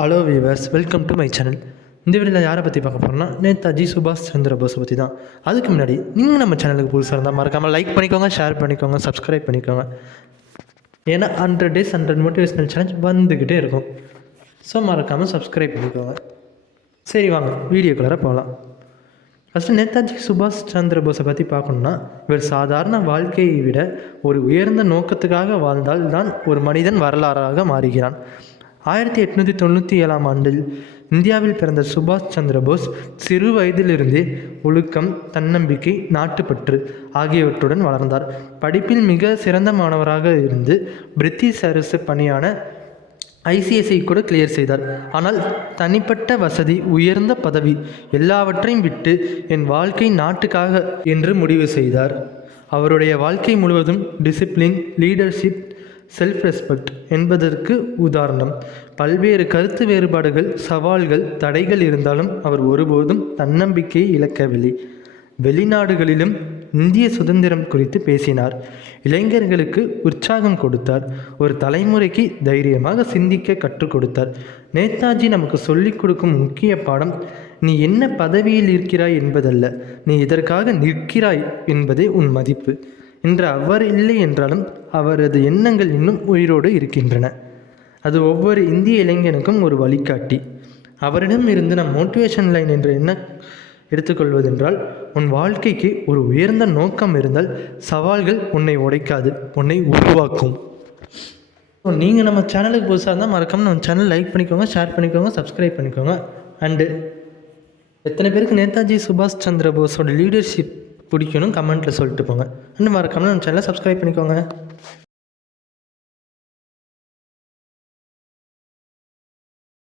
Hello viewers, welcome to my channel. இந்த வீடியோவில் யாரை பற்றி பார்க்க போகிறோம்னா நேதாஜி சுபாஷ் சந்திர போஸை பற்றி தான். அதுக்கு முன்னாடி நீங்கள் நம்ம சேனலுக்கு புதுசாக இருந்தால் மறக்காமல் லைக் பண்ணிக்கோங்க, ஷேர் பண்ணிக்கோங்க, சப்ஸ்கிரைப் பண்ணிக்கோங்க. ஏன்னா 100 days 100 மோட்டிவேஷனல் சேலஞ்ச் வந்துக்கிட்டே இருக்கும். ஸோ மறக்காமல் சப்ஸ்கிரைப் பண்ணிக்கோங்க. சரி வாங்க வீடியோக்குள்ளார போகலாம். ஃபஸ்ட்டு நேதாஜி சுபாஷ் சந்திர போஸை பற்றி பார்க்கணுன்னா, இவர் சாதாரண வாழ்க்கையை விட ஒரு உயர்ந்த நோக்கத்துக்காக வாழ்ந்தால் தான் ஒரு மனிதன் வரலாறாக மாறுகிறான். 1897 ஆண்டில் இந்தியாவில் பிறந்த சுபாஷ் சந்திர போஸ் சிறு வயதிலிருந்தே ஒழுக்கம், தன்னம்பிக்கை, நாட்டுப்பற்று ஆகியவற்றுடன் வளர்ந்தார். படிப்பில் மிக சிறந்த மாணவராக இருந்து பிரிட்டிஷ் அரசு பணியான ICSI கூட கிளியர் செய்தார். ஆனால் தனிப்பட்ட வசதி, உயர்ந்த பதவி எல்லாவற்றையும் விட்டு என் வாழ்க்கை நாட்டுக்காக என்று முடிவு செய்தார். அவருடைய வாழ்க்கை முழுவதும் டிசிப்ளின், லீடர்ஷிப், செல்ஃப் ரெஸ்பெக்ட் என்பதற்கு உதாரணம். பல்வேறு கருத்து வேறுபாடுகள், சவால்கள், தடைகள் இருந்தாலும் அவர் ஒருபோதும் தன்னம்பிக்கையை இழக்கவில்லை. வெளிநாடுகளிலும் இந்திய சுதந்திரம் குறித்து பேசினார். இளைஞர்களுக்கு உற்சாகம் கொடுத்தார். ஒரு தலைமுறைக்கு தைரியமாக சிந்திக்க கற்றுக் கொடுத்தார். நேதாஜி நமக்கு சொல்லிக் கொடுக்கும் முக்கிய பாடம், நீ என்ன பதவியில் இருக்கிறாய் என்பதல்ல, நீ இதற்காக நிற்கிறாய் என்பதே உன் மதிப்பு. இன்று அவர் இல்லை என்றாலும் அவரது எண்ணங்கள் இன்னும் உயிரோடு இருக்கின்றன. அது ஒவ்வொரு இந்திய இளைஞனுக்கும் ஒரு வழிகாட்டி. அவரிடம் இருந்து நம் மோட்டிவேஷன் லைன் என்று என்ன எடுத்துக்கொள்வதென்றால், உன் வாழ்க்கைக்கு ஒரு உயர்ந்த நோக்கம் இருந்தால் சவால்கள் உன்னை உடைக்காது, உன்னை உருவாக்கும். நீங்கள் நம்ம சேனலுக்கு புதுசாக இருந்தால் மறக்காமல் நம்ம சேனல் லைக் பண்ணிக்கோங்க, ஷேர் பண்ணிக்கோங்க, சப்ஸ்கிரைப் பண்ணிக்கோங்க. அண்டு எத்தனை பேருக்கு நேதாஜி சுபாஷ் சந்திர போஸோட லீடர்ஷிப் பிடிக்கணும் கமெண்ட்டில் சொல்லிட்டு போங்க. அண்டு மறக்காமல் நம்ம சேனலை சப்ஸ்கிரைப் பண்ணிக்கோங்க.